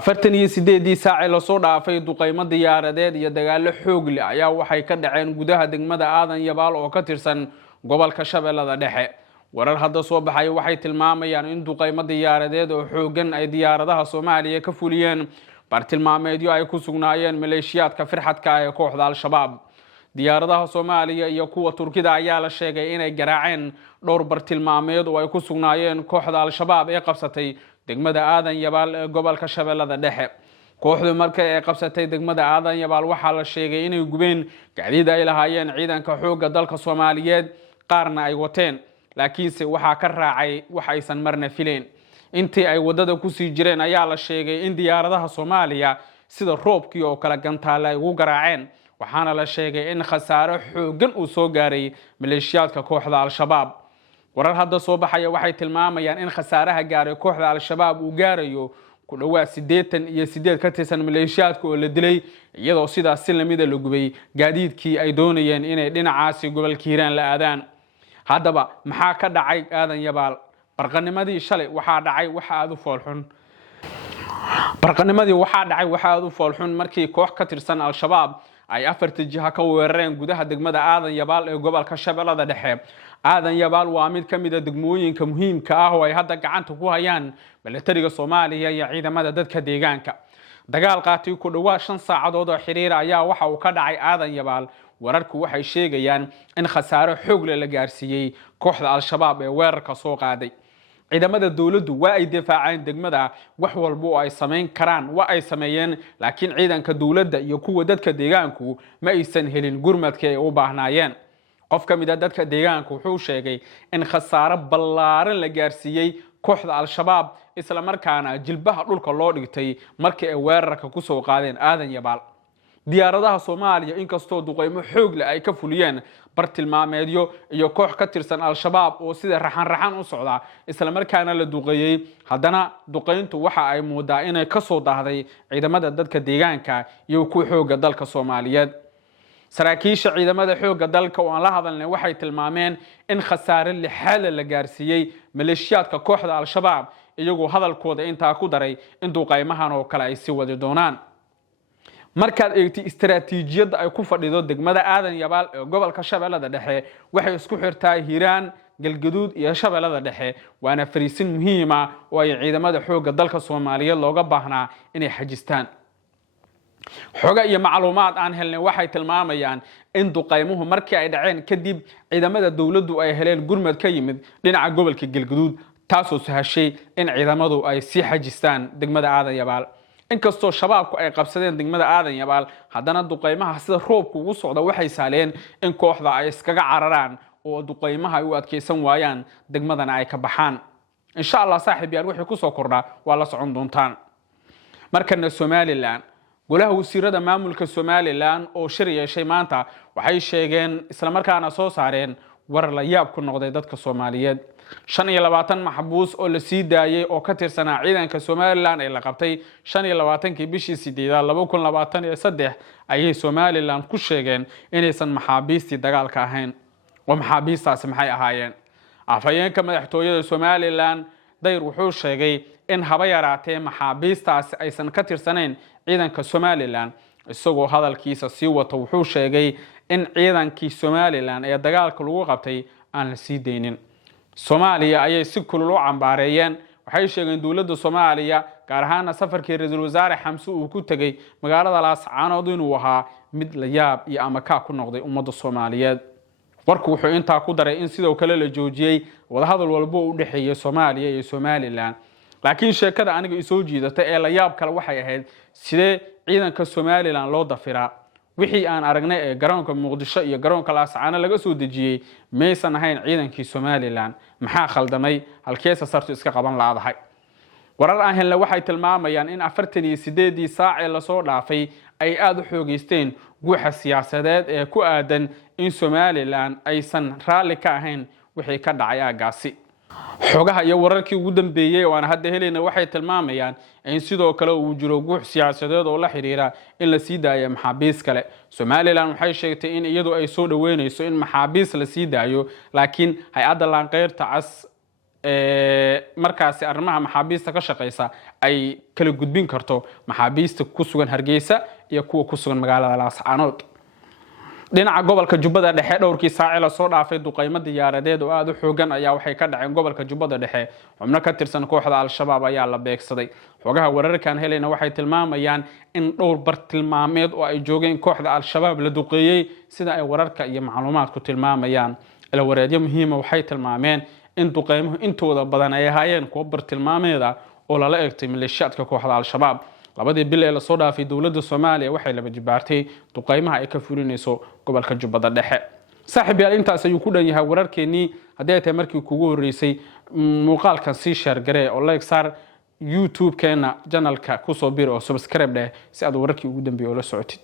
48 saac la soo dhaafay duqeymo diyaaradeed iyo dagaalo xoog leh ayaa waxay ka dhaceen gudaha degmada Aadan Yabaal oo ka tirsan gobolka Shabeellada Dhexe. Warar hadda soo baxay waxay tilmaamayaan in duqeymo diyaaradeed oo xoogan ay diyaaradaha Soomaaliya ka fuliyeen bartilmaameedyo ay ku sugnaayeen maleeshiyaadka firxadka ee kooxda Al-Shabaab. diyaaradaha Soomaaliya iyo kuwa Turkida ayaa la sheegay inay garaaceen dhowr bartilmaameed oo ay ku sugnaayeen kooxda Al-Shabaab ee qabsatay degmada Aadan Yabaal ee gobolka Shabeellada Dhexe. kooxdu markay ay qabsatay degmada Aadan Yabaal waxaa la sheegay inay gubeen gaadiid ay lahaayeen ciidanka xoogga dalka Soomaaliyeed qaarna ay wateen, laakiinse waxaa ka raacay wax aysan marna fileen. intii ay wadada ku sii jireen ayaa la sheegay in diyaaradaha Soomaaliya sida roobkii oo kala gantaale ay ugu garaaceen, waxaana la sheegay in khasaaro xoogan uu soo gaaray maleeshiyaadka kooxda Al-Shabaab. warar hadda soo baxaya waxay tilmaamayaan in khasaaraha gaaray kooxda Al-Shabaab uu gaarayo ku dhawaad 88 ka tirsan maleeshiyaadka oo la dilay, iyadoo sidaas si lamid ah la gubay gaadiidkii ay doonayeen inay dhinacaasi gobolka Hiiraan la aadaan. haddaba maxaa ka dhacay Aadan Yabaal? barqanimadii shalay waxaa dhacay waxa aad u foolxun markii koox ka tirsan Al-Shabaab ay 4 jiha ka weerareen gudaha degmada Aadan Yabaal ee gobolka Shabeellada Dhexe. Aadan Yabaal waa mid ka mid ah degmooyinka muhiimka ah oo ay hadda gacanta ku hayaan milatariga Soomaaliya iyo ciidamada dadka deegaanka. dagaal qaatay ku dhawaad 5 saacadood oo xiriir ayaa waxa uu ka dhacay Aadan Yabaal. wararku waxay sheegayaan in khasaaro xoog leh la gaarsiiyay kooxda Al-Shabaab ee weerarka soo qaaday. ciidamada dawladdu waa ay difaaceen degmada, wax walba oo ay sameyn karaan waa ay sameeyeen, laakiin ciidanka dawladda iyo kuwa dadka deegaanku ma aysan helin gurmadkii ay u baahnaayeen. qof ka mid ah dadka deegaanka wuxuu sheegay in khasaaro ballaaran la gaarsiiyay kooxda Al-Shabaab isla markaana jilbaha dhulka loo dhigtay markii ay weerarka ku soo qaadeen Aadan Yabaal. diyaaradaha Soomaaliya inkastoo duqeymo xoog leh ay ka fuliyeen bartilmaameedyo iyo koox ka tirsan Al-Shabaab oo sida raxan u socda isla markaana la duqeeyay, haddana duqeyntu waxa ay moodaa inay ka soo daahday ciidamada dadka deegaanka iyo kuwa xoogga dalka Soomaaliyeed. saraakiisha ciidamada xoogga dalka oo aan la hadalnay waxay tilmaameen in khasaare lixaad la gaarsiiyay maleeshiyaadka kooxda Al-Shabaab, iyagoo hadalkooda intaa ku daray in duqeymahan oo kale ay sii wadi doonaan. markaad eegtay istiraatiijiyadda ay ku fadhido degmada Aadan Yabaal ee gobolka Shabeellada Dhexe, waxay isku xirtaa Hiiraan, Galgaduud iyo Shabeellada Dhexe, waana fariisin muhiim ah oo ay ciidamada xoogga dalka Soomaaliyeed looga baahnaa inay xajistaan. xoga iyo macluumaad aan helnay waxay tilmaamayaan in duqeymuhu markii ay dhaceen kadib ciidamada dawladdu ay heleen gurmad ka yimid dhinaca gobolka Galgaduud, taasoo sahashay in ciidamadu ay sii xajistaan degmada Aadan Yabaal. inkastoo shabaabku ay qabsadeen degmada Aadan Yabaal, haddana duqeymaha sida roobku ugu socda waxay saaleen in kooxda ay iskaga cararaan oo duqeymaha ay u adkeysan waayaan degmadana ay ka baxaan. insha Allah saaxiibayaal wixii ku soo kordha waa la socon doontaan. markana Somaliland, golaha wasiirada maamulka Somaliland oo shir yeeshay maanta waxay sheegeen isla markaana soo saareen war la yaab ku noqday dadka Soomaaliyeed. 25 maxbuus oo la sii daayay oo ka tirsanaa ciidanka Somaliland ee la qabtay 25kii bishii 8 2023 ayay Somaliland ku sheegeen inaysan maxaabiistii dagaalka ahayn. oo maxaabiistaasi maxay ahaayeen? afhayeenka madaxtooyada Somaliland Dayr wuxuu sheegay in haba yaraatee maxaabiistaasi aysan ka tirsanayn ciidanka Somaliland. isagoo hadalkiisa sii wato wuxuu sheegay in ciidankii Somaliland ee dagaalka lagu qabtay aan la sii deynin. Soomaaliya ayay si kulul u cambaareeyeen. waxay sheegeen dawladda Soomaaliya gaar ahaan safarkii ra'iisul wasaare Xamse uu ku tagay magaalada Laascaanood inuu ahaa mid la yaab iyo amaka ku noqday ummadda Soomaaliyeed. warku wuxuu intaa ku daray in sidoo kale la joojiyay wada hadal walba u dhaxeeyay Soomaaliya iyo Somaliland. laakiin sheekada aniga isoo jiidatay ee la yaab kale waxay ahayd sidee ciidanka Somaliland loo dafiraa. wixii aan aragnay ee garoonka Muqdisho iyo garoonka Laascaanood laga soo dejiyay maysan ahayn ciidankii Somaliland. maxaa khaldamay? halkeesa sartu iska qaban laadahay. warar aan helnay waxay tilmaamayaan in 48 saac ee la soo dhaafay ay aad u xoogeysteen guuxa siyaasadeed ee ku aadan in Somaliland aysan raalli ka ahayn wixii ka dhacay aagaasi. xogaha iyo wararkii ugu dambeeyay oo aan hadda helayna waxay tilmaamayaan in sidoo kale uu jiro guux siyaasadeed oo la xiriira in la sii daayo maxaabiis kale. Somaliland waxay sheegtay in iyadu ay soo dhaweynayso in maxaabiis la sii daayo, laakiin hay'adda Laanqeyrta Cas markaasi arrimaha maxaabiista ka shaqeysa ay kala gudbin karto maxaabiista ku sugan Hargeysa iyo kuwa ku sugan magaalada Laascaanood. dhinaca gobolka Jubbada Dhexe dhowrkii saac la soo dhaafay duqeymo diyaaradeed oo aad u xoogan ayaa waxay ka dhaceen gobolka Jubbada Dhexe xubno ka tirsan kooxda Al-Shabaab ayaa la beegsaday. xogaha wararkan helayna waxay tilmaamayaan in dhowr bartilmaameed oo ay joogeen kooxda Al-Shabaab la duqeeyay sida ay wararka iyo macluumaadku tilmaamayaan. ila wareedyo muhiim ah waxay tilmaameen in duqeymuhu intooda badan ay ahaayeen kuwa bartilmaameeda oo lala eegtay maleeshiyaadka kooxda Al-Shabaab. labadii bil ee la soo dhaafay dawladda Soomaaliya waxay laba jibaartay duqeymaha ay ka fulinayso gobolka Jubbada Dhexe. saaxiib yaal intaas ayuu ku dhan yahay wararkeenii haddii ay tahay markii kugu horeysay muuqaalkan sii share garee oo like saar YouTube keena channelka ku soo bir oo subscribe dheh si aad wararkii ugu dambeeyay oo la socotid.